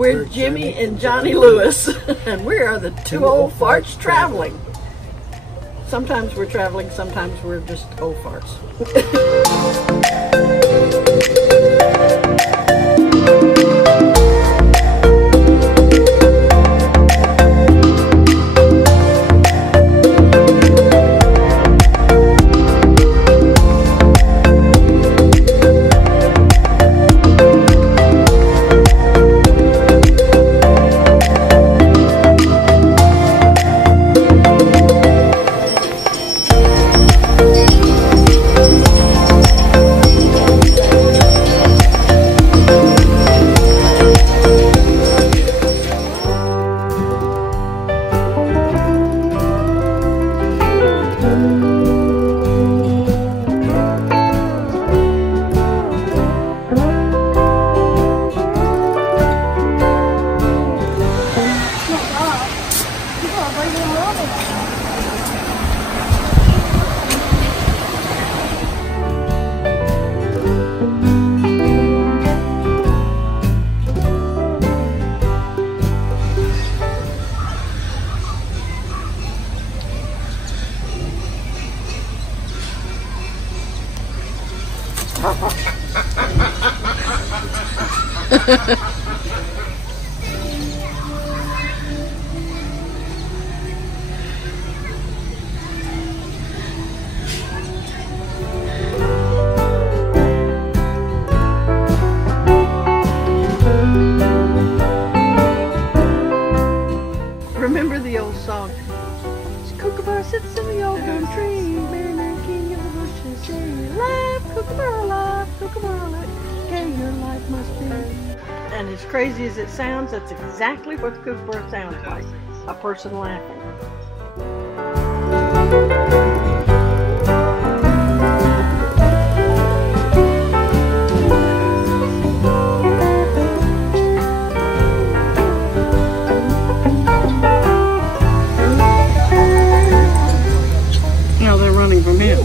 We're Jimmy and Johnny Lewis, and we are the two old farts traveling. Sometimes we're traveling, sometimes we're just old farts. Remember the old song? Kookaburra sits in the old gum tree, Mary King of the bushes, say, laugh, Kookaburra, laugh, Kookaburra, laugh, gay your life must be. And as crazy as it sounds, that's exactly what the kookaburra sounds like, a person laughing. From him.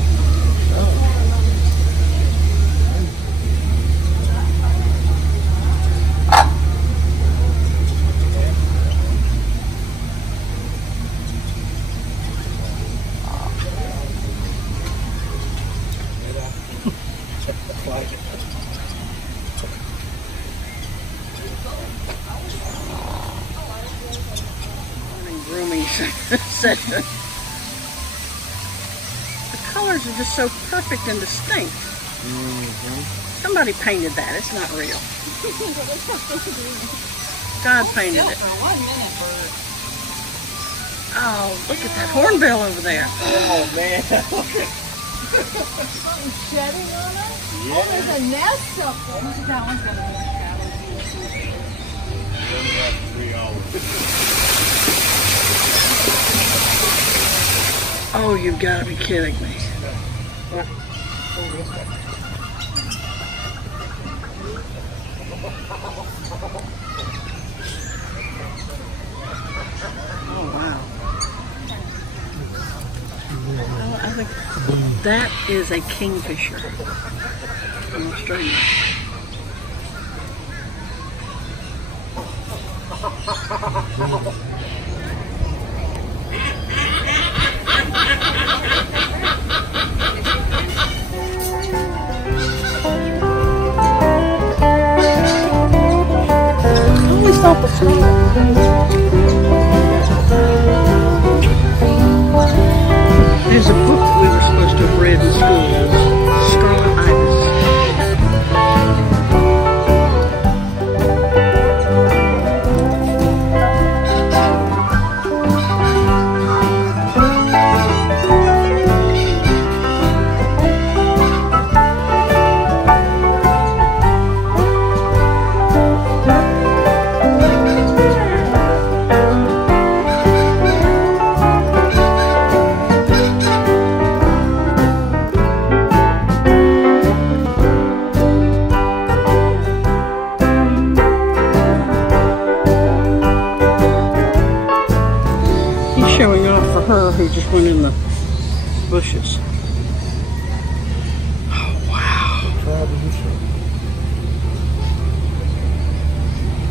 Grooming session. Colors are just so perfect and distinct. Somebody painted that. It's not real. God painted it. Oh, look at that hornbill over there. Oh, man. Something shedding on it? Yeah. Oh, there's a nest up there. That one's going to be like 3 hours. Oh, you've got to be kidding me. What? Oh, wow. Oh, I think that is a kingfisher from Australia. There's a book we were supposed to have read in school. Scarlet Ibis.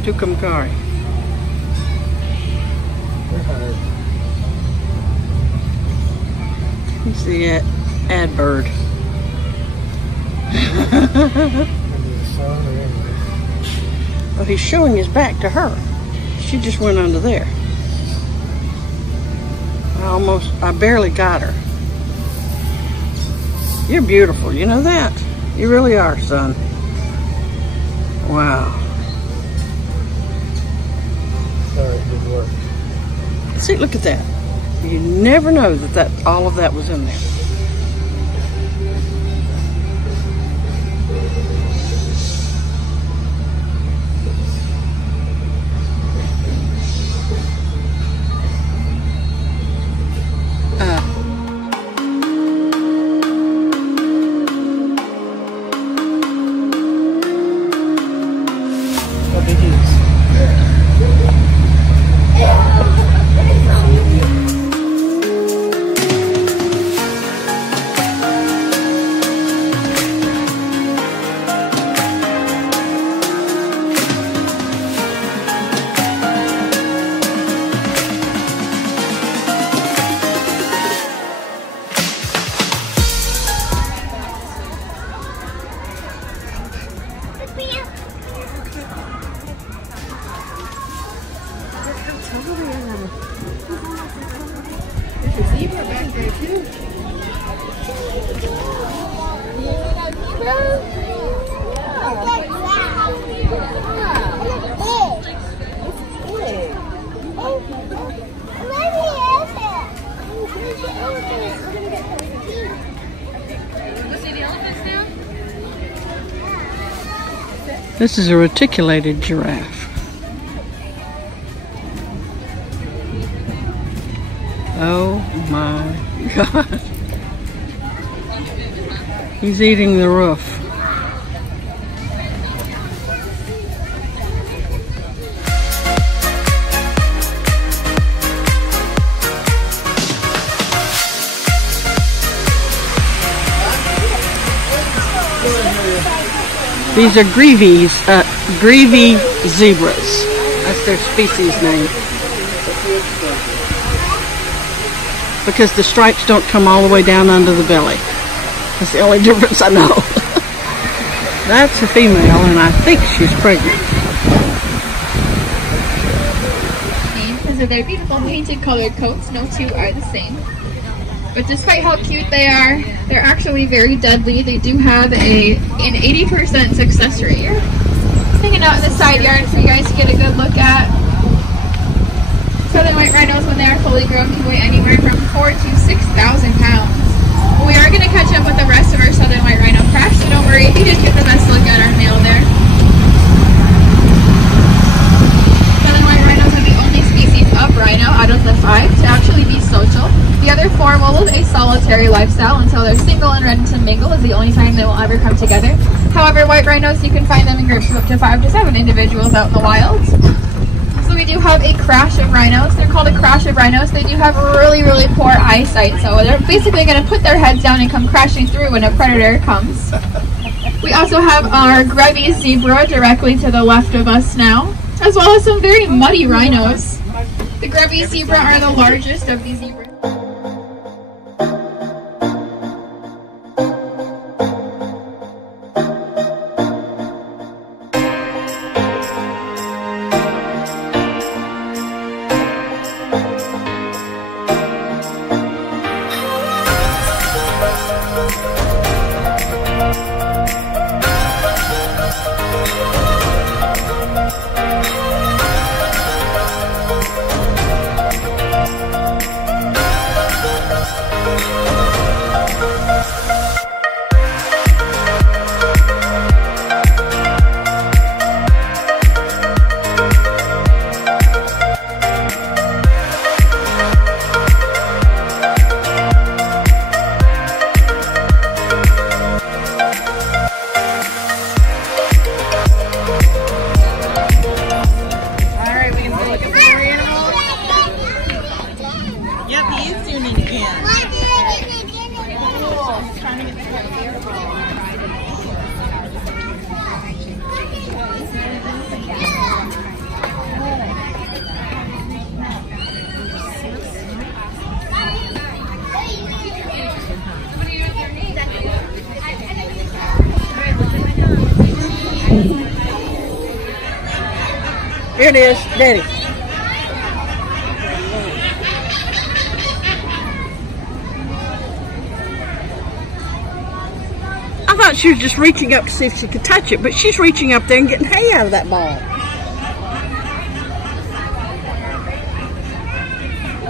Tucumcari. He's the ad bird. Well, he's showing his back to her. She just went under there. I barely got her. You're beautiful, you know that? You really are, son. Wow. Sorry, it didn't work. See, look at that. You never know that all of that was in there. There's a zebra back there too. This is a reticulated giraffe. Oh my God. He's eating the roof. These are greavy zebras. That's their species name. Because the stripes don't come all the way down under the belly. That's the only difference I know. That's a female, and I think she's pregnant. Because of their beautiful painted colored coats, no two are the same. But despite how cute they are, they're actually very deadly. They do have an 80% success rate. Hanging out in the side yard for you guys to get a good look at. Southern white rhinos, when they are fully grown, can weigh anywhere from 4,000 to 6,000 pounds. But we are going to catch up with the rest of our southern white rhino cracks, so don't worry if you didn't get the best look at our male there. Southern white rhinos are the only species of rhino out of the 5 to actually be social. The other 4 will live a solitary lifestyle until they're single and ready to mingle is the only time they will ever come together. However, white rhinos, you can find them in groups of up to 5 to 7 individuals out in the wild. So we do have a crash of rhinos. They're called a crash of rhinos. They do have really, really poor eyesight, so they're basically going to put their heads down and come crashing through when a predator comes. We also have our grevy zebra directly to the left of us now, as well as some very muddy rhinos. The grevy zebra are the largest of these zebras. Here it is, Daddy. I thought she was just reaching up to see if she could touch it, but she's reaching up there and getting hay out of that ball.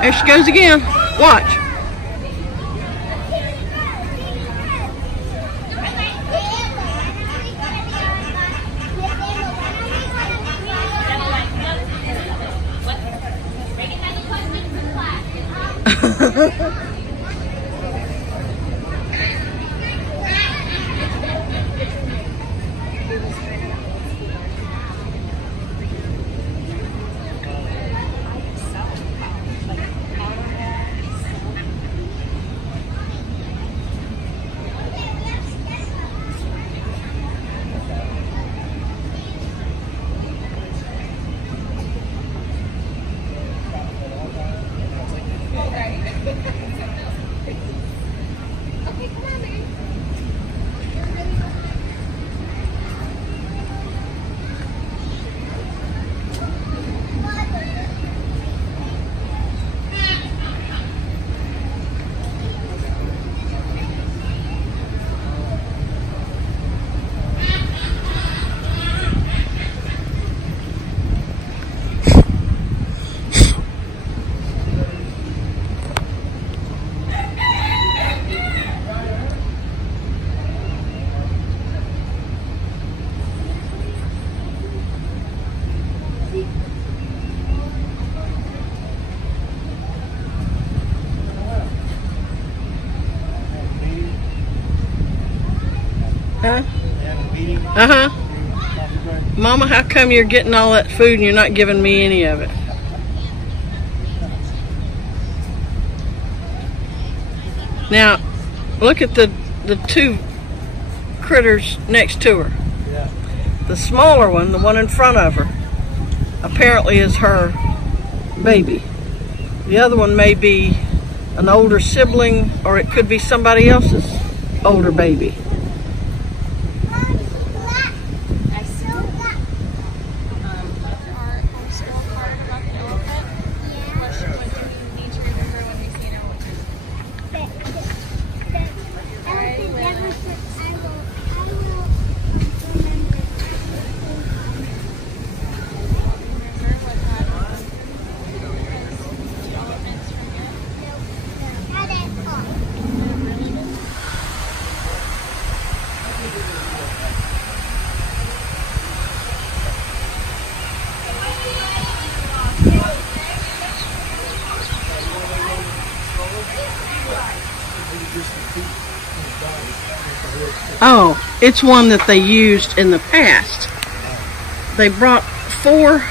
There she goes again. Watch. Huh? Uh-huh. Mama, how come you're getting all that food and you're not giving me any of it? Now, look at the two critters next to her. Yeah. The smaller one, the one in front of her, apparently is her baby. The other one may be an older sibling, or it could be somebody else's older baby. Oh, it's one that they used in the past. They brought 4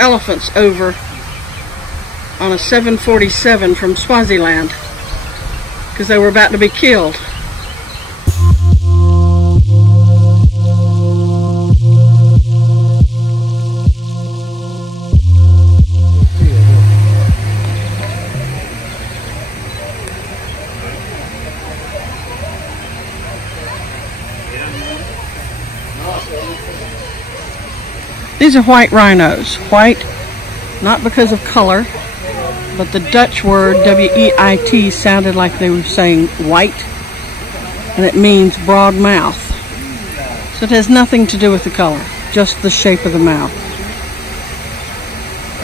elephants over on a 747 from Swaziland because they were about to be killed. These are white rhinos. White, not because of color, but the Dutch word W-E-I-T sounded like they were saying white, and it means broad mouth. So it has nothing to do with the color, just the shape of the mouth.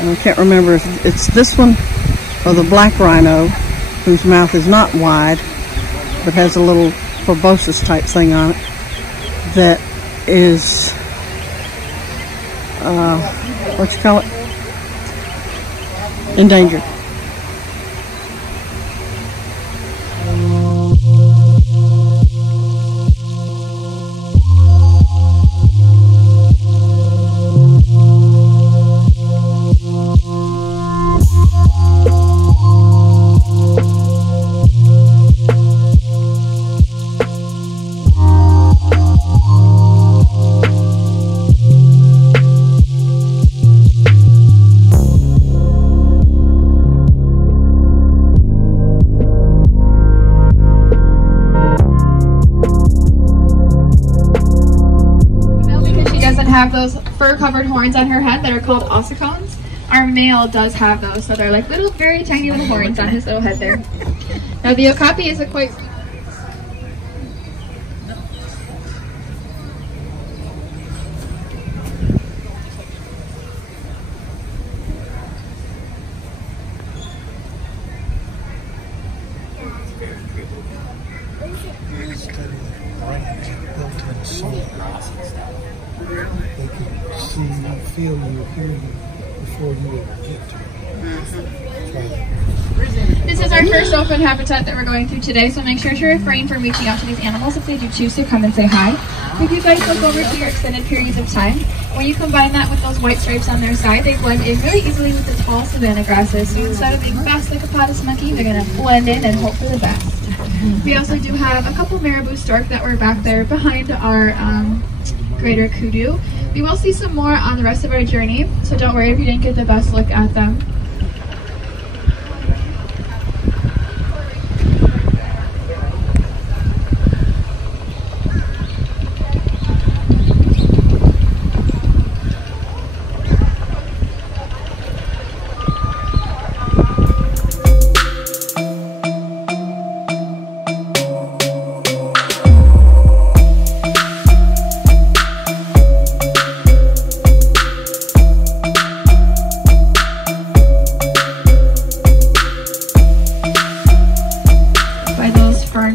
And I can't remember if it's this one or the black rhino, whose mouth is not wide, but has a little proboscis type thing on it, that is what you call it? Endangered. have those fur-covered horns on her head that are called ossicones. Our male does have those, so they're like little, very tiny little horns on his little head there. Now the okapi is a quite... They can see you, feel you, hear you before you ever get to it. This is our first open habitat that we're going through today, so make sure to refrain from reaching out to these animals if they do choose to come and say hi. If you guys look over to your extended periods of time, when you combine that with those white stripes on their side, they blend in really easily with the tall savanna grasses. So instead of being fast like a potus monkey, they're going to blend in and hope for the best. We also do have a couple marabou stork that were back there behind our greater kudu. We will see some more on the rest of our journey, so don't worry if you didn't get the best look at them.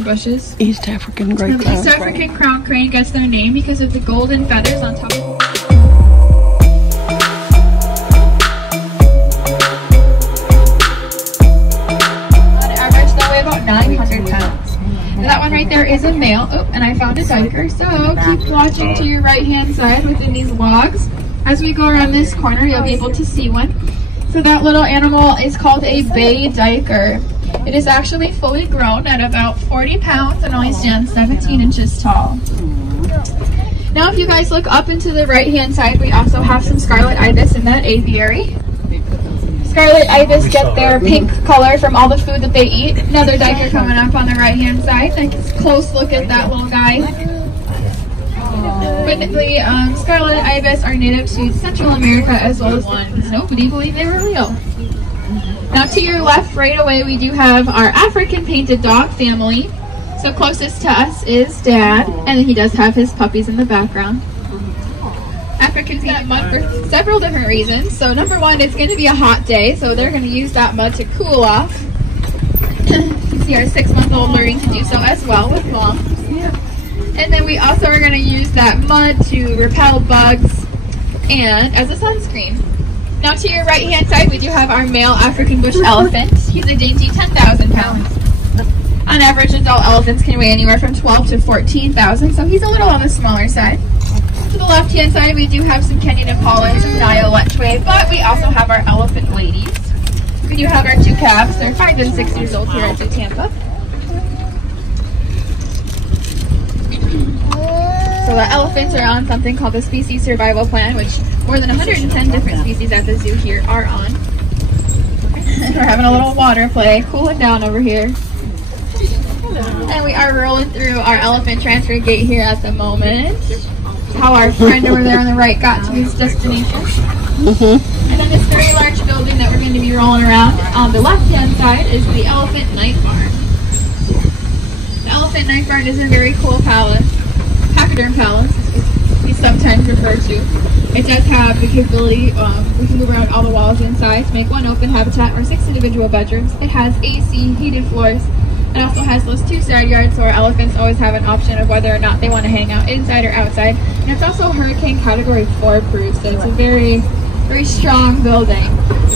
Bushes. East African great The crown East African crown crane gets their name because of the golden feathers on top. On average, they weigh about 900 pounds. Now, that one right there is a male. Oh, and I found a diker. So keep watching to your right-hand side within these logs. As we go around this corner, you'll be able to see one. So that little animal is called a bay diker. It is actually fully grown at about 40 pounds and only stands 17 inches tall. Now if you guys look up into the right hand side, we also have some scarlet ibis in that aviary. Scarlet ibis get their pink color from all the food that they eat. Another diker coming up on the right hand side. Take a close look at that little guy. But the scarlet ibis are native to Central America as well as one. Nobody believed they were real. Now to your left right away we do have our African painted dog family. So closest to us is Dad, and he does have his puppies in the background. Africans eat mud for several different reasons. So number one, it's going to be a hot day, so they're going to use that mud to cool off. You see our 6-month-old learning to do so as well with Mom. And then we also are going to use that mud to repel bugs and as a sunscreen. Now to your right hand side we do have our male African bush elephant. He's a dainty 10,000 pounds. On average adult elephants can weigh anywhere from 12 to 14,000, so he's a little on the smaller side. To the left hand side we do have some Kenyan Impalas, some Nile Lechwe, but we also have our elephant ladies. We do have our 2 calves. They're 5 and 6 years old here at ZooTampa. So the elephants are on something called the species survival plan, which more than 110 different species at the zoo here are on. We're having a little water play, cooling down over here. And we are rolling through our elephant transfer gate here at the moment. How our friend over there on the right got to his destination. And then this very large building that we're going to be rolling around on the left hand side is the Elephant Night Barn. The Elephant Night Barn is a very cool palace. Pachyderm palace, we sometimes refer to. It does have the capability, we can move around all the walls inside to make one open habitat or 6 individual bedrooms. It has AC, heated floors. It also has those 2 side yards, so our elephants always have an option of whether or not they want to hang out inside or outside. And it's also hurricane category 4 proof, so it's a very, very strong building.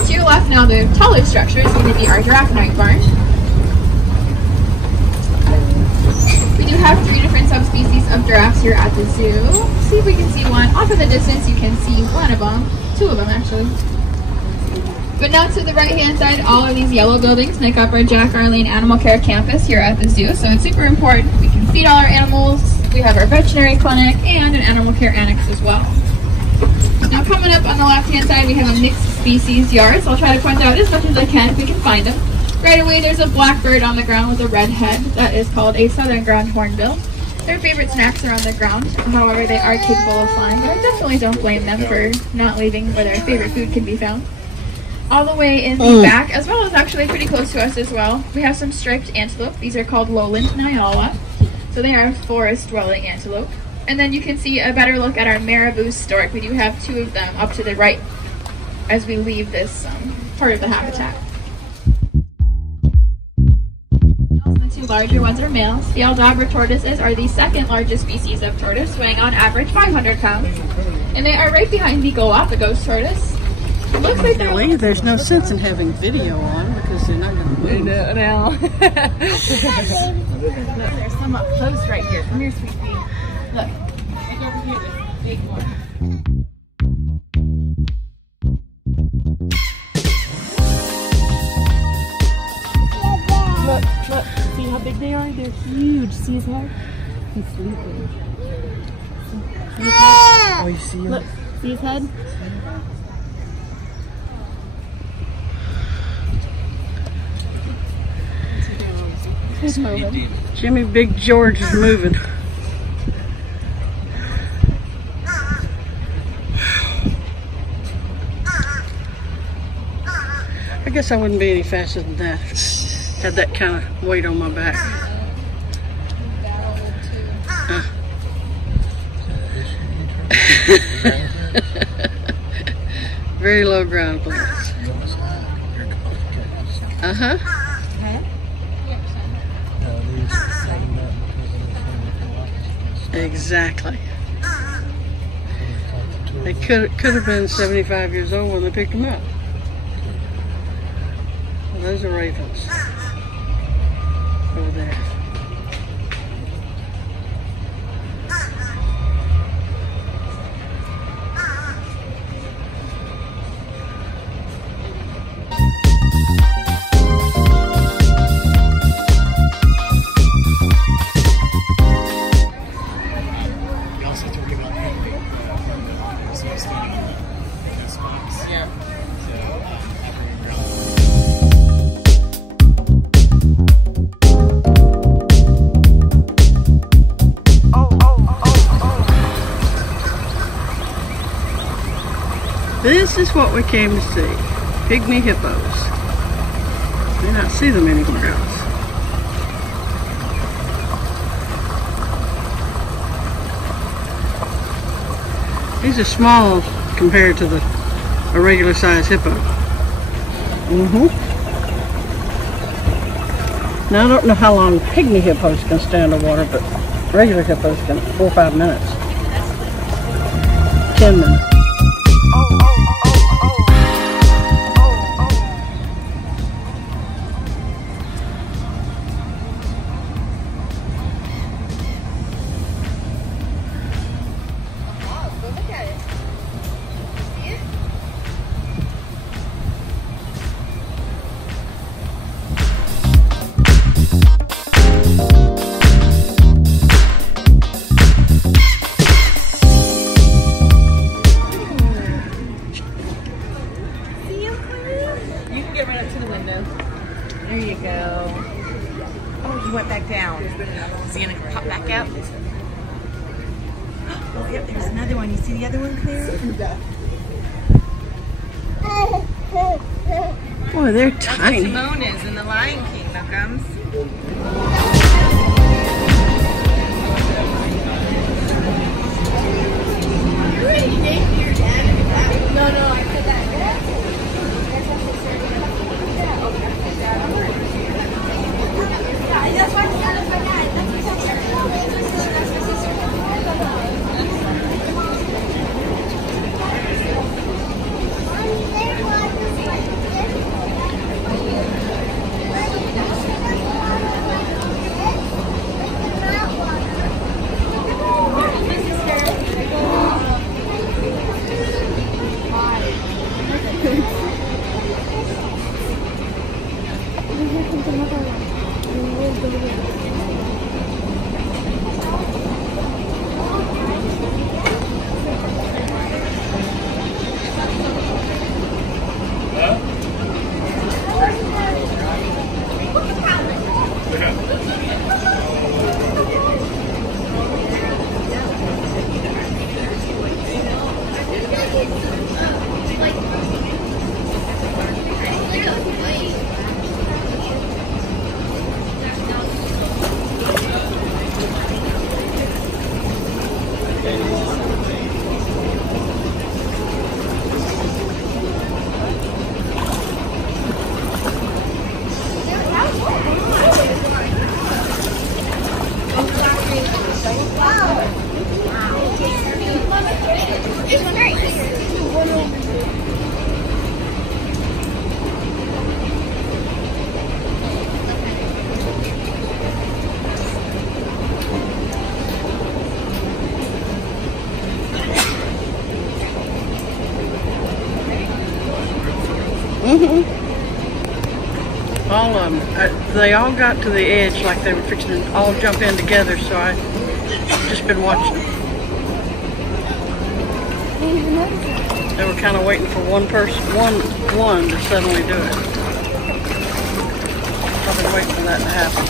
To your left now, the taller structure is going to be our giraffe night barn. We do have 3 different subspecies of giraffes here at the zoo. Let's see if we can see one. Off in the distance you can see one of them. 2 of them actually. But now to the right hand side, all of these yellow buildings make up our Jack Arlene Animal Care Campus here at the zoo. So it's super important. We can feed all our animals. We have our veterinary clinic and an animal care annex as well. Now coming up on the left hand side we have a mixed species yard. So I'll try to point out as much as I can if we can find them. Right away there's a black bird on the ground with a red head. That is called a southern ground hornbill. Their favorite snacks are on the ground. However, they are capable of flying, but I definitely don't blame them for not leaving where their favorite food can be found. All the way in the back, as well as actually pretty close to us as well, we have some striped antelope. These are called lowland nyala. So they are forest-dwelling antelope. And then you can see a better look at our marabou stork. We do have 2 of them up to the right as we leave this part of the habitat. The 2 larger ones are males. The Aldabra tortoises are the 2nd largest species of tortoise, weighing on average 500 pounds. And they are right behind the Galapagos tortoise. Looks like Billy, there's no sense in having video on because they're not going to move. No. Look, there's some up close right here. Come here, sweet pea. Look. Look over here. There's a big one. Look. See how big they are? They're huge. See his head? He's sleeping. See his head? Oh, you see him? Look. See his head? He's moving. Jimmy Big George is moving. I guess I wouldn't be any faster than that. Had that kind of weight on my back. Very low ground clearance. Uh-huh. Exactly. They could have been 75 years old when they picked them up. Well, those are ravens over there. This is what we came to see. Pygmy hippos. You may not see them anywhere else. These are small compared to a regular size hippo. Now I don't know how long pygmy hippos can stay underwater, but regular hippos can 4 or 5 minutes. 10 minutes. There you go. Oh, he went back down. Is he gonna pop back out? Oh, yep, there's another one. You see the other one, Claire? Boy, they're tiny. Simone is in the Lion King. Now comes. You already named your dad? No, I said that. All of them. They all got to the edge like they were fixing to all jump in together, so I just been watching them. They were kind of waiting for one person, one to suddenly do it. I've been waiting for that to happen.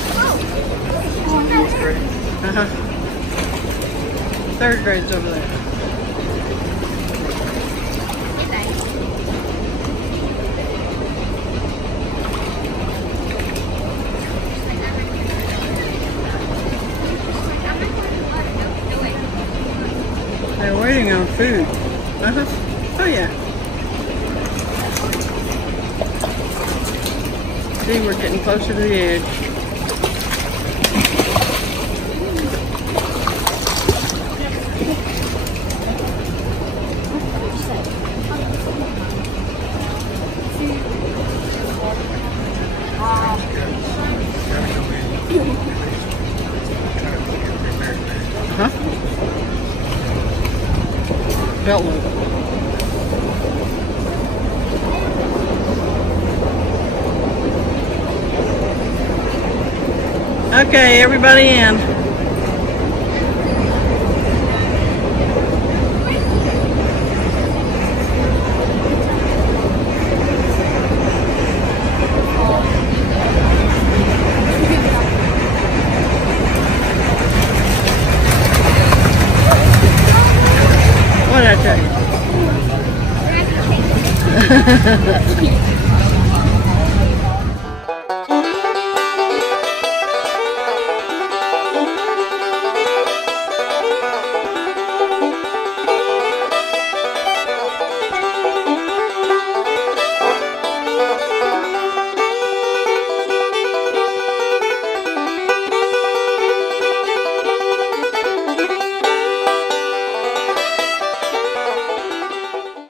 Third grade's over there. They're waiting on food. Oh yeah. See, we're getting closer to the edge. Belt loop. Okay, everybody in. What did I tell you?